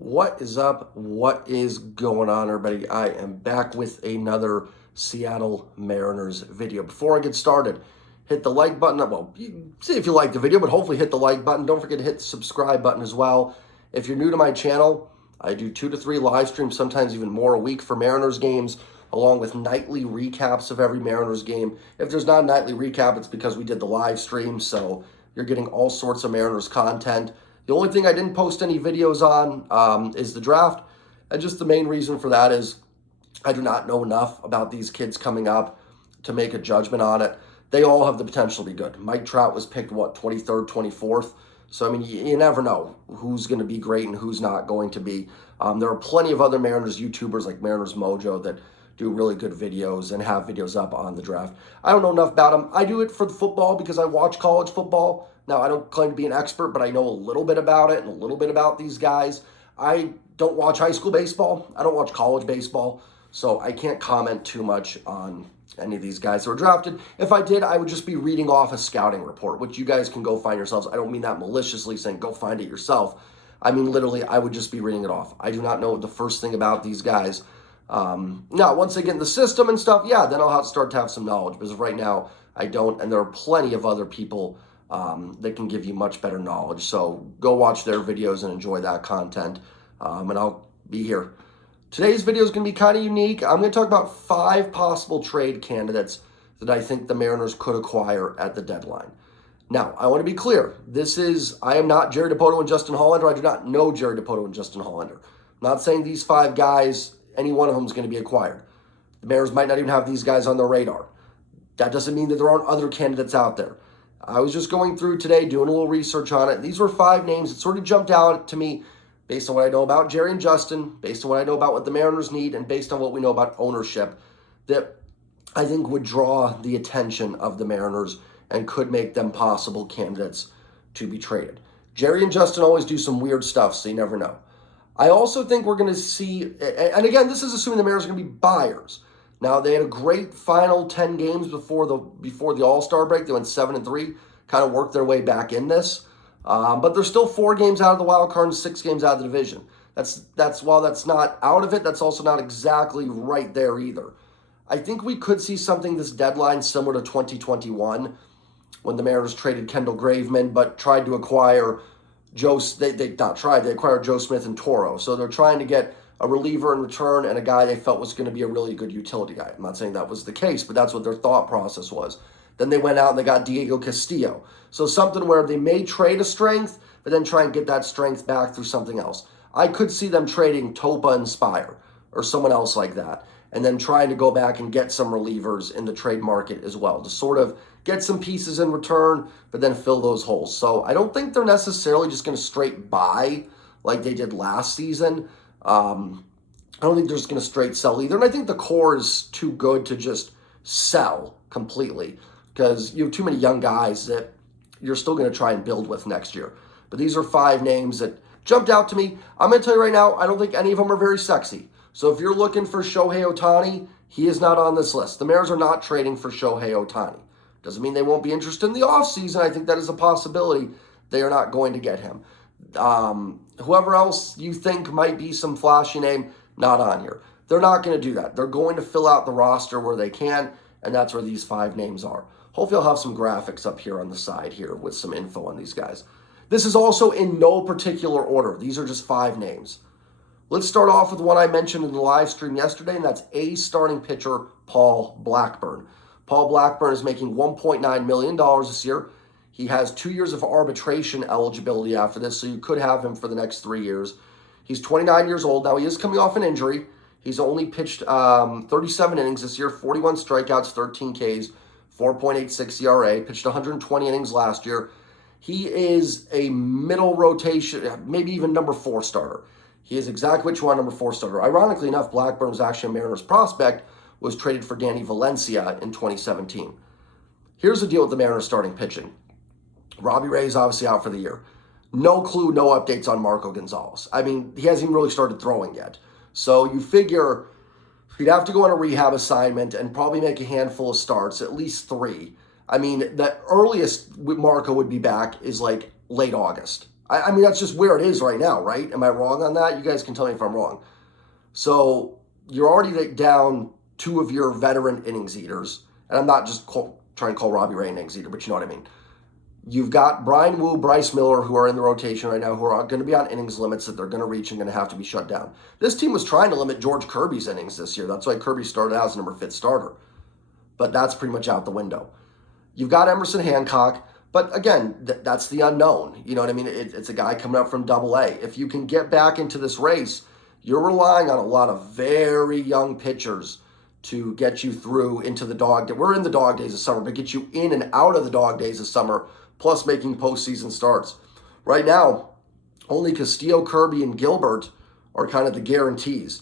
What is up? What is going on, everybody? I am back with another Seattle Mariners video. Before I get started, hit the like button. Well, see if you like the video, but hopefully hit the like button. Don't forget to hit the subscribe button as well. If you're new to my channel, I do 2 to 3 live streams, sometimes even more a week for Mariners games, along with nightly recaps of every Mariners game. If there's not a nightly recap, it's because we did the live stream, so you're getting all sorts of Mariners content. The only thing I didn't post any videos on is the draft. And just the main reason for that is I do not know enough about these kids coming up to make a judgment on it. They all have the potential to be good. Mike Trout was picked, 23rd, 24th? So, I mean, you never know who's going to be great and who's not going to be. There are plenty of other Mariners YouTubers like Mariners Mojo that do really good videos and have videos up on the draft. I don't know enough about them. I do it for the football because I watch college football. Now, I don't claim to be an expert, but I know a little bit about it and a little bit about these guys. I don't watch high school baseball. I don't watch college baseball. So I can't comment too much on any of these guys that were drafted. If I did, I would just be reading off a scouting report, which you guys can go find yourselves. I don't mean that maliciously saying go find it yourself. I mean, literally, I would just be reading it off. I do not know the first thing about these guys. Now, once they get in the system and stuff, yeah, then I'll have to start to have some knowledge. Because right now, I don't, and there are plenty of other people that can give you much better knowledge. So go watch their videos and enjoy that content, and I'll be here. Today's video is going to be kind of unique. I'm going to talk about 5 possible trade candidates that I think the Mariners could acquire at the deadline. Now, I want to be clear. I am not Jerry Dipoto and Justin Hollander. I do not know Jerry Dipoto and Justin Hollander. I'm not saying these 5 guys, any one of them is going to be acquired. The Mariners might not even have these guys on their radar. That doesn't mean that there aren't other candidates out there. I was just going through today, doing a little research on it. These were 5 names that sort of jumped out to me based on what I know about Jerry and Justin, based on what I know about what the Mariners need, and based on what we know about ownership, that I think would draw the attention of the Mariners and could make them possible candidates to be traded. Jerry and Justin always do some weird stuff, so you never know. I also think we're going to see, and again, this is assuming the Mariners are going to be buyers. Now, they had a great final 10 games before the All-Star break. They went 7-3, kind of worked their way back in this. But they're still 4 games out of the wild card and 6 games out of the division. While that's not out of it, that's also not exactly right there either. I think we could see something this deadline similar to 2021 when the Mariners traded Kendall Graveman but tried to acquire they acquired Joe Smith and Toro. So they're trying to get a reliever in return and a guy they felt was going to be a really good utility guy. I'm not saying that was the case, but that's what their thought process was. Then they went out and they got Diego Castillo. So something where they may trade a strength, but then try and get that strength back through something else. I could see them trading Topa and Spire or someone else like that, and then trying to go back and get some relievers in the trade market as well to sort of get some pieces in return, but then fill those holes. So I don't think they're necessarily just going to straight buy like they did last season. I don't think they're just going to straight sell either. And I think the core is too good to just sell completely because you have too many young guys that you're still going to try and build with next year. But these are 5 names that jumped out to me. I'm going to tell you right now, I don't think any of them are very sexy. So if you're looking for Shohei Ohtani, he is not on this list. The Mariners are not trading for Shohei Ohtani. Doesn't mean they won't be interested in the offseason. I think that is a possibility. They are not going to get him. Whoever else you think might be some flashy name, not on here. They're not going to do that. They're going to fill out the roster where they can, and that's where these 5 names are. Hopefully I'll have some graphics up here on the side here with some info on these guys. This is also in no particular order. These are just 5 names. Let's start off with one I mentioned in the live stream yesterday, and that's A's starting pitcher Paul Blackburn. Paul Blackburn is making $1.9 million this year. He has 2 years of arbitration eligibility after this, so you could have him for the next 3 years. He's 29 years old. Now, he is coming off an injury. He's only pitched 37 innings this year, 41 strikeouts, 13 Ks, 4.86 ERA, pitched 120 innings last year. He is a middle rotation, maybe even number 4 starter. He is exactly what you want, number 4 starter. Ironically enough, Blackburn was actually a Mariners prospect, was traded for Danny Valencia in 2017. Here's the deal with the Mariners starting pitching. Robbie Ray is obviously out for the year. No clue, no updates on Marco Gonzalez. I mean, he hasn't even really started throwing yet. So you figure he'd have to go on a rehab assignment and probably make a handful of starts, at least 3. I mean, the earliest Marco would be back is like late August. I mean, that's just where it is right now, right? Am I wrong on that? You guys can tell me if I'm wrong. So you're already down two of your veteran innings eaters. And I'm not just trying to call Robbie Ray an innings eater, but you know what I mean. You've got Brian Wu, Bryce Miller, who are in the rotation right now, who are going to be on innings limits that they're going to reach and going to have to be shut down. This team was trying to limit George Kirby's innings this year. That's why Kirby started out as number 5 starter. But that's pretty much out the window. You've got Emerson Hancock, but again, that's the unknown. You know what I mean? It's a guy coming up from Double-A. If you can get back into this race, you're relying on a lot of very young pitchers to get you through into the dog days. We're in the dog days of summer, but get you in and out of the dog days of summer, plus making postseason starts. Right now, only Castillo, Kirby, and Gilbert are kind of the guarantees.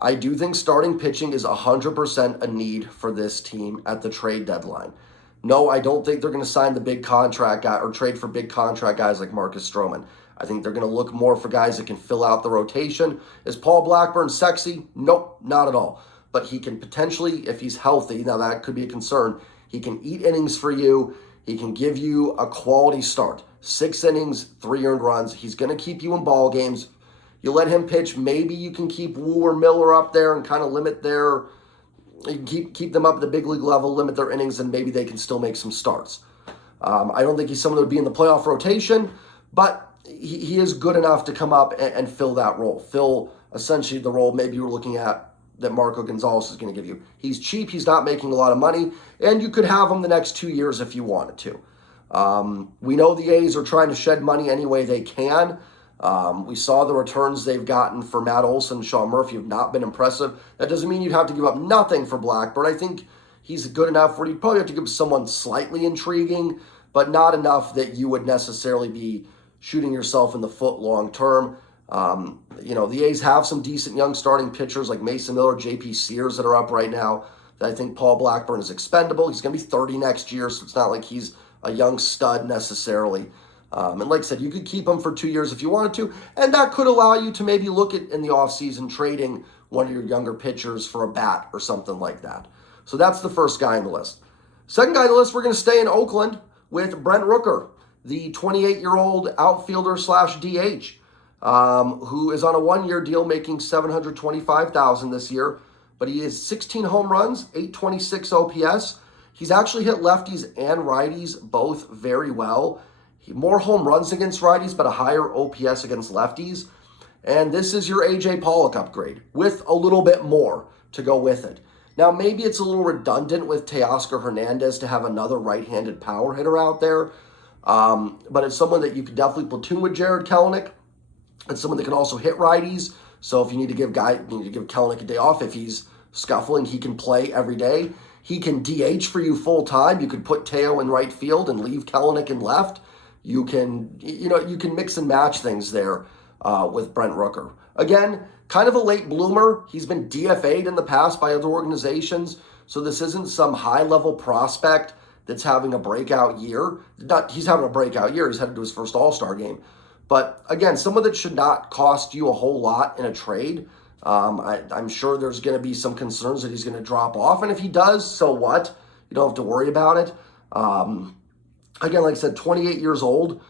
I do think starting pitching is 100% a need for this team at the trade deadline. No, I don't think they're going to sign the big contract guy or trade for big contract guys like Marcus Stroman. I think they're going to look more for guys that can fill out the rotation. Is Paul Blackburn sexy? Nope, not at all. But he can potentially, if he's healthy, now that could be a concern, he can eat innings for you. He can give you a quality start. 6 innings, 3 earned runs. He's going to keep you in ball games. You let him pitch. Maybe you can keep Wu or Miller up there and kind of limit their, keep them up at the big league level, limit their innings, and maybe they can still make some starts. I don't think he's someone that would be in the playoff rotation, but he is good enough to come up and fill that role. Fill essentially the role maybe you were looking at that Marco Gonzalez is going to give you. He's cheap. He's not making a lot of money, and you could have him the next 2 years if you wanted to. We know the A's are trying to shed money any way they can. We saw the returns they've gotten for Matt Olson and Sean Murphy have not been impressive. That doesn't mean you'd have to give up nothing for Blackburn. I think he's good enough where you'd probably have to give someone slightly intriguing, but not enough that you would necessarily be shooting yourself in the foot long term. The A's have some decent young starting pitchers like Mason Miller, J.P. Sears that are up right now. That I think Paul Blackburn is expendable. He's going to be 30 next year, so it's not like he's a young stud necessarily. And like I said, you could keep him for 2 years if you wanted to, and that could allow you to maybe look at in the offseason trading one of your younger pitchers for a bat or something like that. So that's the first guy on the list. Second guy on the list, we're going to stay in Oakland with Brent Rooker, the 28-year-old outfielder / DH. Who is on a 1-year deal making $725,000 this year, but he has 16 home runs, 826 OPS. He's actually hit lefties and righties both very well. More home runs against righties, but a higher OPS against lefties. And this is your A.J. Pollock upgrade with a little bit more to go with it. Now, maybe it's a little redundant with Teoscar Hernandez to have another right-handed power hitter out there, but it's someone that you could definitely platoon with Jared Kelenic. It's someone that can also hit righties. So if you need to give Kelenic a day off, if he's scuffling, he can play every day. He can DH for you full time. You could put Teo in right field and leave Kelenic in left. You can mix and match things there with Brent Rooker. Again, kind of a late bloomer. He's been DFA'd in the past by other organizations. So this isn't some high-level prospect that's having a breakout year. He's having a breakout year. He's headed to his first All-Star game. But again, someone that should not cost you a whole lot in a trade. I'm sure there's going to be some concerns that he's going to drop off. And if he does, so what? You don't have to worry about it. Again, like I said, 28 years old,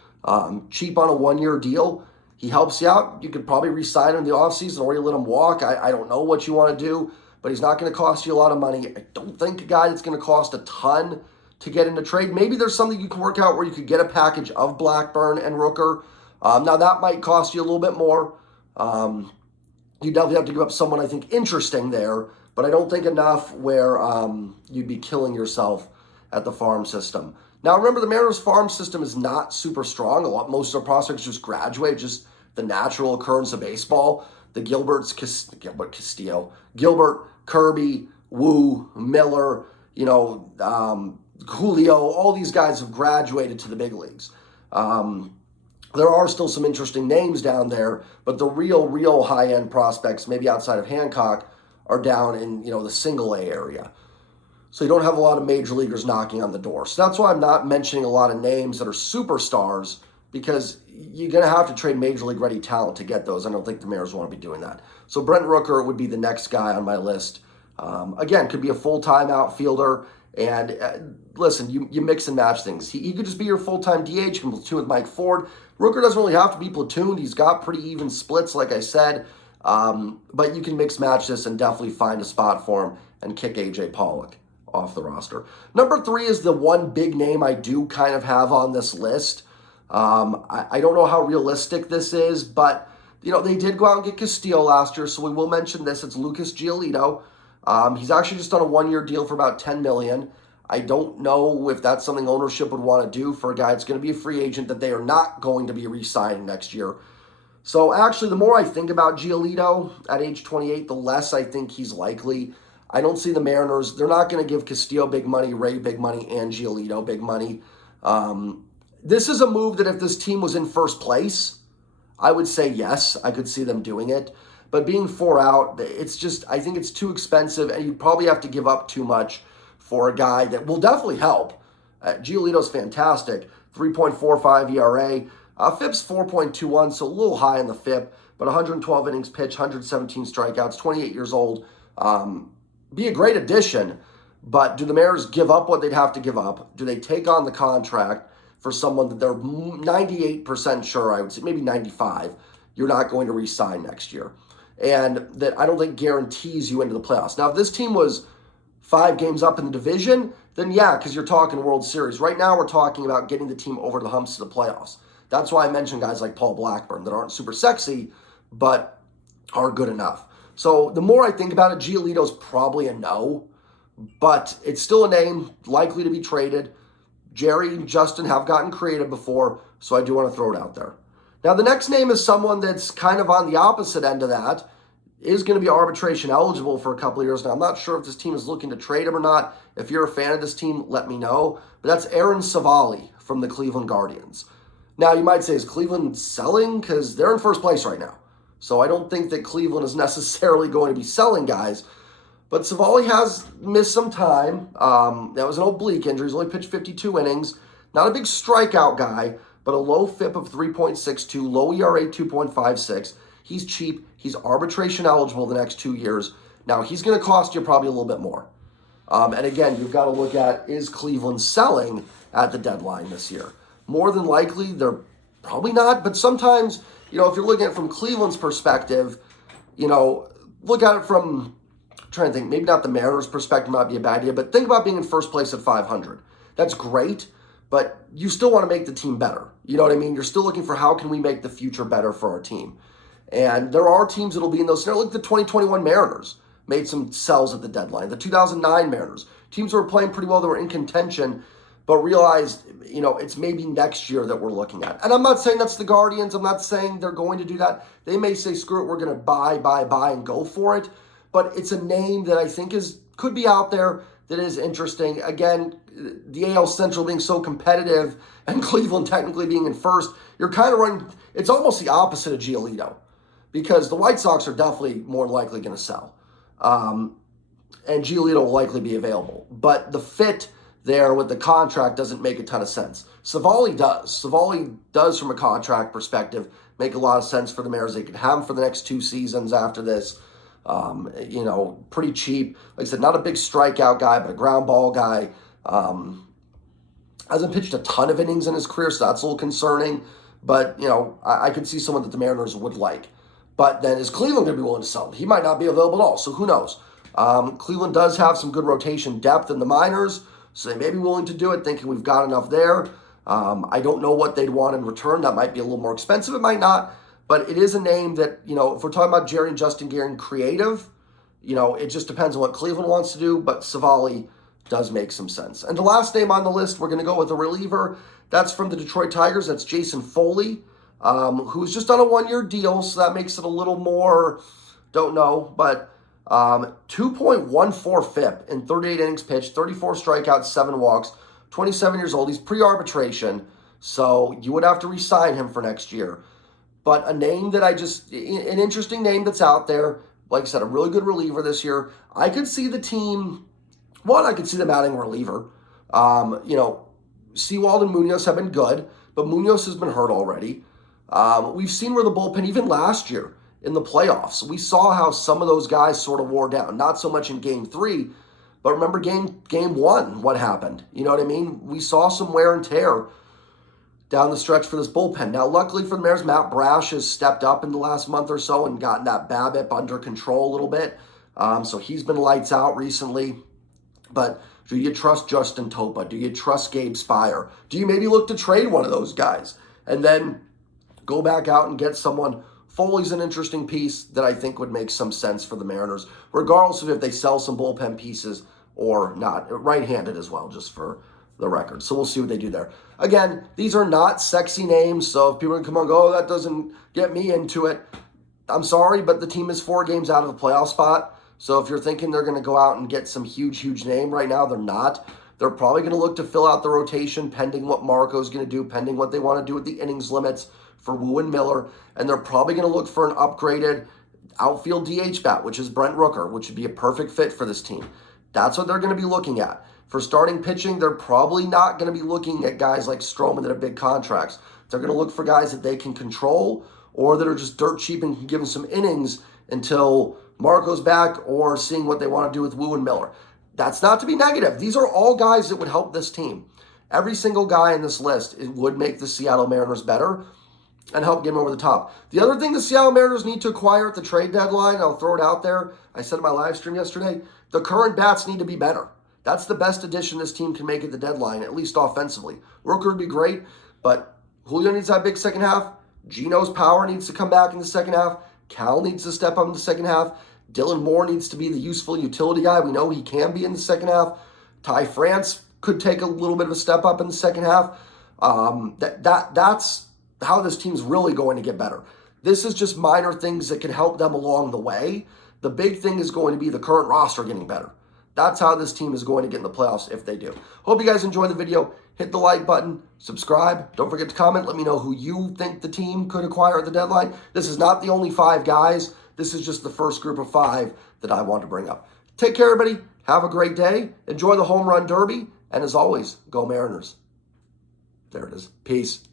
cheap on a 1-year deal. He helps you out. You could probably re-sign him in the offseason or you let him walk. I don't know what you want to do, but he's not going to cost you a lot of money. I don't think a guy that's going to cost a ton to get into trade. Maybe there's something you can work out where you could get a package of Blackburn and Rooker. Now, that might cost you a little bit more. You definitely have to give up someone, I think, interesting there, but I don't think enough where you'd be killing yourself at the farm system. Now, remember, the Mariners farm system is not super strong. Most of their prospects just graduate, just the natural occurrence of baseball. The Gilbert, Kirby, Wu, Miller, Giolito, all these guys have graduated to the big leagues. There are still some interesting names down there, but the real high-end prospects, maybe outside of Hancock, are down in, the single-A area. So you don't have a lot of major leaguers knocking on the door. So that's why I'm not mentioning a lot of names that are superstars, because you're going to have to trade major league ready talent to get those. I don't think the Mariners want to be doing that. So Brent Rooker would be the next guy on my list. Again, could be a full-time outfielder, And listen, you mix and match things. He could just be your full-time DH, can platoon with Mike Ford. Rooker doesn't really have to be platooned. He's got pretty even splits, like I said. But you can mix match this and definitely find a spot for him and kick A.J. Pollock off the roster. Number 3 is the one big name I do kind of have on this list. I don't know how realistic this is, but they did go out and get Castillo last year, so we will mention this. It's Lucas Giolito. He's actually just on a 1-year deal for about $10 million. I don't know if that's something ownership would want to do for a guy that's going to be a free agent that they are not going to be re-signing next year. So actually, the more I think about Giolito at age 28, the less I think he's likely. I don't see the Mariners. They're not going to give Castillo big money, Ray big money, and Giolito big money. This is a move that if this team was in first place, I would say yes, I could see them doing it. But being 4 out, I think it's too expensive, and you'd probably have to give up too much for a guy that will definitely help. Giolito's fantastic, 3.45 ERA. FIP's 4.21, so a little high in the FIP, but 112 innings pitched, 117 strikeouts, 28 years old. Be a great addition, but do the Mariners give up what they'd have to give up? Do they take on the contract for someone that they're 98% sure, I would say, maybe 95, you're not going to re-sign next year? And that I don't think guarantees you into the playoffs. Now, if this team was 5 games up in the division, then yeah, because you're talking World Series. Right now, we're talking about getting the team over the humps to the playoffs. That's why I mentioned guys like Paul Blackburn that aren't super sexy, but are good enough. So the more I think about it, Giolito's probably a no, but it's still a name likely to be traded. Jerry and Justin have gotten creative before, so I do want to throw it out there. Now, the next name is someone that's kind of on the opposite end of that, is going to be arbitration eligible for a couple of years now. I'm not sure if this team is looking to trade him or not. If you're a fan of this team, let me know. But that's Aaron Savali from the Cleveland Guardians. Now, you might say, is Cleveland selling? Because they're in first place right now. So I don't think that Cleveland is necessarily going to be selling guys. But Savali has missed some time. That was an oblique injury. He's only pitched 52 innings. Not a big strikeout guy, but a low FIP of 3.62, low ERA 2.56. He's cheap. He's arbitration eligible the next 2 years. Now, he's going to cost you probably a little bit more. And again, you've got to look at, is Cleveland selling at the deadline this year? More than likely, they're probably not. But sometimes, if you're looking at it from Cleveland's perspective, look at it from, I'm trying to think, maybe not the Mariners' perspective might be a bad idea, but think about being in first place at 500. That's great, but you still want to make the team better. You know what I mean? You're still looking for how can we make the future better for our team. And there are teams that will be in those scenarios. Look at the 2021 Mariners made some sells at the deadline. The 2009 Mariners, teams who were playing pretty well, that were in contention, but realized, it's maybe next year that we're looking at. And I'm not saying that's the Guardians. I'm not saying they're going to do that. They may say, screw it, we're going to buy, and go for it. But it's a name that I think could be out there that is interesting. Again, the AL Central being so competitive and Cleveland technically being in first, you're kind of running, it's almost the opposite of Giolito, because the White Sox are definitely more likely going to sell. And Giolito will likely be available. But the fit there with the contract doesn't make a ton of sense. Savali does. Savali does, from a contract perspective, make a lot of sense for the Mariners. They could have him for the next 2 seasons after this. Pretty cheap. Like I said, not a big strikeout guy, but a ground ball guy. Hasn't pitched a ton of innings in his career, so that's a little concerning. But, I could see someone that the Mariners would like. But then is Cleveland going to be willing to sell him? He might not be available at all, so who knows? Cleveland does have some good rotation depth in the minors, so they may be willing to do it, thinking we've got enough there. I don't know what they'd want in return. That might be a little more expensive. It might not. But it is a name that, if we're talking about Jerry and Justin getting creative, it just depends on what Cleveland wants to do. But Savali does make some sense. And the last name on the list, we're going to go with a reliever. That's from the Detroit Tigers. That's Jason Foley, who's just on a 1-year deal. So that makes it a little more, don't know, but 2.14 FIP in 38 innings pitched, 34 strikeouts, 7 walks, 27 years old. He's pre-arbitration, so you would have to re-sign him for next year. But a name that an interesting name that's out there. Like I said, a really good reliever this year. I could see the team, I could see them adding a reliever. Sewald and Munoz have been good, but Munoz has been hurt already. We've seen where the bullpen, even last year in the playoffs, we saw how some of those guys sort of wore down. Not so much in Game 3, But remember game one, what happened? You know what I mean? We saw some wear and tear down the stretch for this bullpen. Now, luckily for the Mariners, Matt Brash has stepped up in the last month or so and gotten that BABIP under control a little bit. So he's been lights out recently. But do you trust Justin Topa? Do you trust Gabe Spire? Do you maybe look to trade one of those guys and then go back out and get someone? Foley's an interesting piece that I think would make some sense for the Mariners, regardless of if they sell some bullpen pieces or not. Right-handed as well, just for the record. So we'll see what they do there. Again, these are not sexy names, so if people can come on and go, oh, that doesn't get me into it, I'm sorry, but the team is 4 games out of the playoff spot. So if you're thinking they're going to go out and get some huge name right now, they're not. They're probably going to look to fill out the rotation pending what Marco's going to do, pending what they want to do with the innings limits for Wu and Miller. And they're probably going to look for an upgraded outfield DH bat, which is Brent Rooker, which would be a perfect fit for this team. That's what they're going to be looking at. For starting pitching, they're probably not going to be looking at guys like Stroman that have big contracts. They're going to look for guys that they can control or that are just dirt cheap and can give them some innings until Marco's back, or seeing what they want to do with Wu and Miller. That's not to be negative. These are all guys that would help this team. Every single guy in this list would make the Seattle Mariners better and help get them over the top. The other thing the Seattle Mariners need to acquire at the trade deadline, I'll throw it out there. I said in my live stream yesterday, the current bats need to be better. That's the best addition this team can make at the deadline, at least offensively. Rooker would be great, but Julio needs that big second half. Gino's power needs to come back in the second half. Cal needs to step up in the second half. Dylan Moore needs to be the useful utility guy. We know he can be in the second half. Ty France could take a little bit of a step up in the second half. That's how this team's really going to get better. This is just minor things that can help them along the way. The big thing is going to be the current roster getting better. That's how this team is going to get in the playoffs if they do. Hope you guys enjoyed the video. Hit the like button, subscribe. Don't forget to comment. Let me know who you think the team could acquire at the deadline. This is not the only 5 guys. This is just the first group of 5 that I want to bring up. Take care, everybody. Have a great day. Enjoy the home run derby. And as always, go Mariners. There it is. Peace.